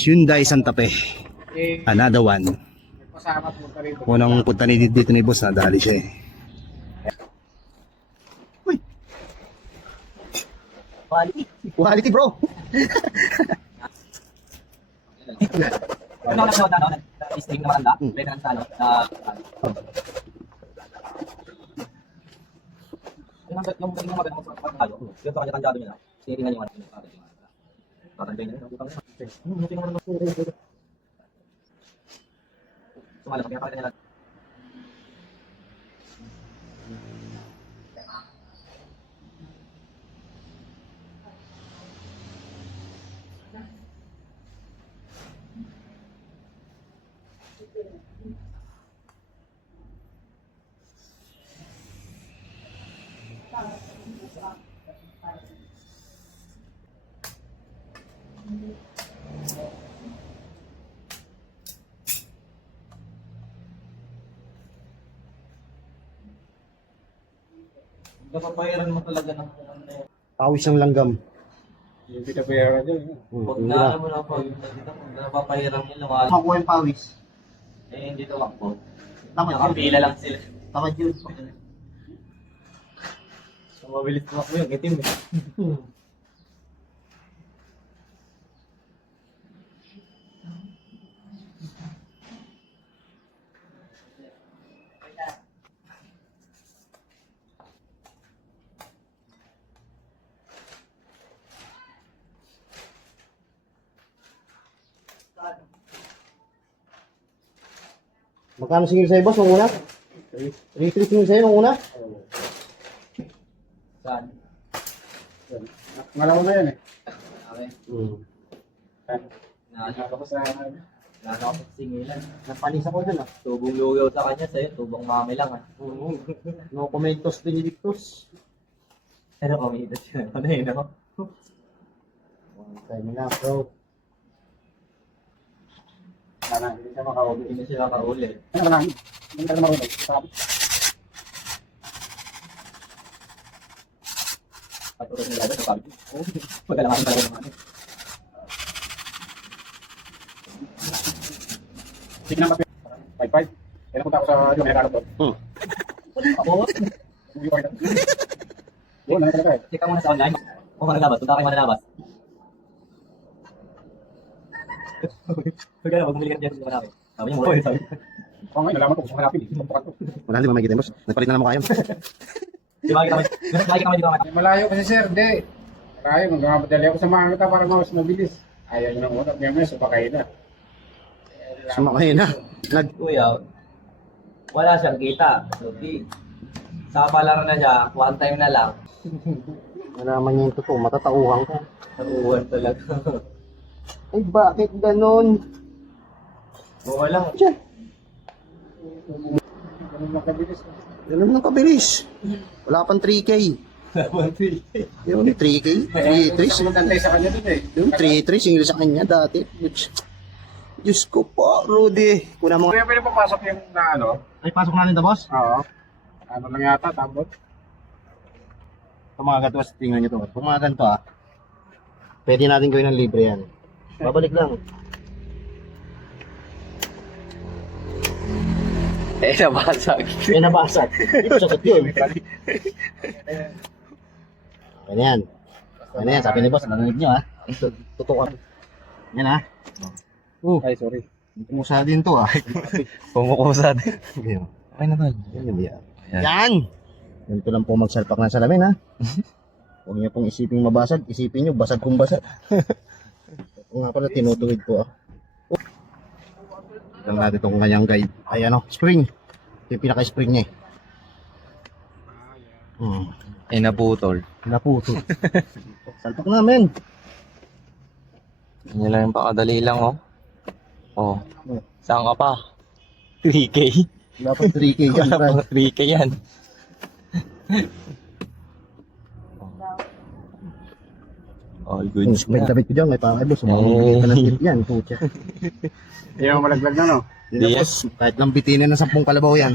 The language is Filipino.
Hyundai Santa Fe. Another one. Unang punta ni dito ni boss, nadali siya eh. Uy. Quality bro. Ano string na maganda, pwede nang salo na yung galing mo maganda sa tayo. Yung sa kanya kanjado niya. Tinitingnan yung ano. Tatanday niya. Sumala kami kapag nila. Napapayaran mo talaga ng Pawis ang langgam. Hindi ka bayaran dyan. pag na mo na pag napapayaran mo lumala. Makuha yung pawis. Eh hindi tumakbo. Tama yun. Nakapila lang sila. Tama yun. So mabilis tumakbo yung itim eh. Magkano singil sa'yo boss, nung una? 3-3 singil sa'yo nung una? Saan? Malaman na yan eh. Okay. Nakaka ko sa Singilan. Napanis ako dyan ah. Tubong lugaw sa kanya sa'yo. Tubong mami lang ah. No commentos benedictus. Pero kumitas yun. Ano yun ako? Tayo mo na bro. sana, hindi siya makauli. Hindi sila kauli. Ano ka lang? Hindi ka na makauli. Sabi. Patuloy nila ito sa sabi. Pagkalaman talaga naman. Sige na papel. 5-5. Kaya napunta ako sa yung may karot doon. Ako? Hindi ko kayo. Yun, ano talaga eh. Check ka muna sa online. Kung manlalabas, punta kayo manlalabas. Pagka na, bumili ka na dyan sa namin. Sabi niya, mura yun, sabi. Oo nga, nalaman ko kung saan hanapin. Tumpukan ko. Wala, hindi mo makikita boss. Nagpalit na naman kayo. Di ba kita may, lagi ka may di ba may. Malayo kasi sir, hindi. Malayo, magmamadali ako sa mga kita para mas mabilis. Ayaw nyo ng utak niya may supakay na. Sumakay na. Kuya, wala siyang kita. So, sa palaro na siya, one time na lang. Nalaman niya yung totoo. Matatauhan ka. Nakuhan talaga. Ay, bakit ganon? Oo lang. Diyan. Ganun lang kabilis. Ganun lang kabilis. Wala pang 3K. Yung 3K? 3-3? Sumagantay sa kanya dun eh. Yung 3-3, single sa kanya dati. Diyos ko po, Rudy. Kuna mo. Kaya pwede papasok yung na ano? Ay, pasok natin ito, boss. Oo. Ano lang yata, tabot. Ito mga ganito, tingnan nyo ito. Kung mga ganito pwede natin gawin ng libre yan. Babalik lang. Eh, nabasag. Eh, nabasag. Ito sagot yun. Ano yan? Ano yan? Sabi ni boss, narinig nyo Totoo ka. Yan Ay, sorry. Kumusa din to Pumukusan. Yan. Okay na tol. Yan! Ganito lang po magsalpak ng salamin Huwag niyo pong isipin mabasag. Isipin niyo, basag kung basag. Kung nga pala, tinutuwid ko Tignan natin itong kanyang guide. Ay spring. Ito yung pinaka-spring niya Eh, naputol. Naputo. Salpak namin. Yan lang yung pakadali lang, oh. Oh. Saan ka pa? 3K? Dapat 3K dyan. Wala pang 3K yan. All good. May damit ko dyan, may pakay boss. Sumamagin ka ng tip yan. Pucha. Ayaw malaglag na no? Yes. Kahit lang bitinin ng 10 kalabaw yan.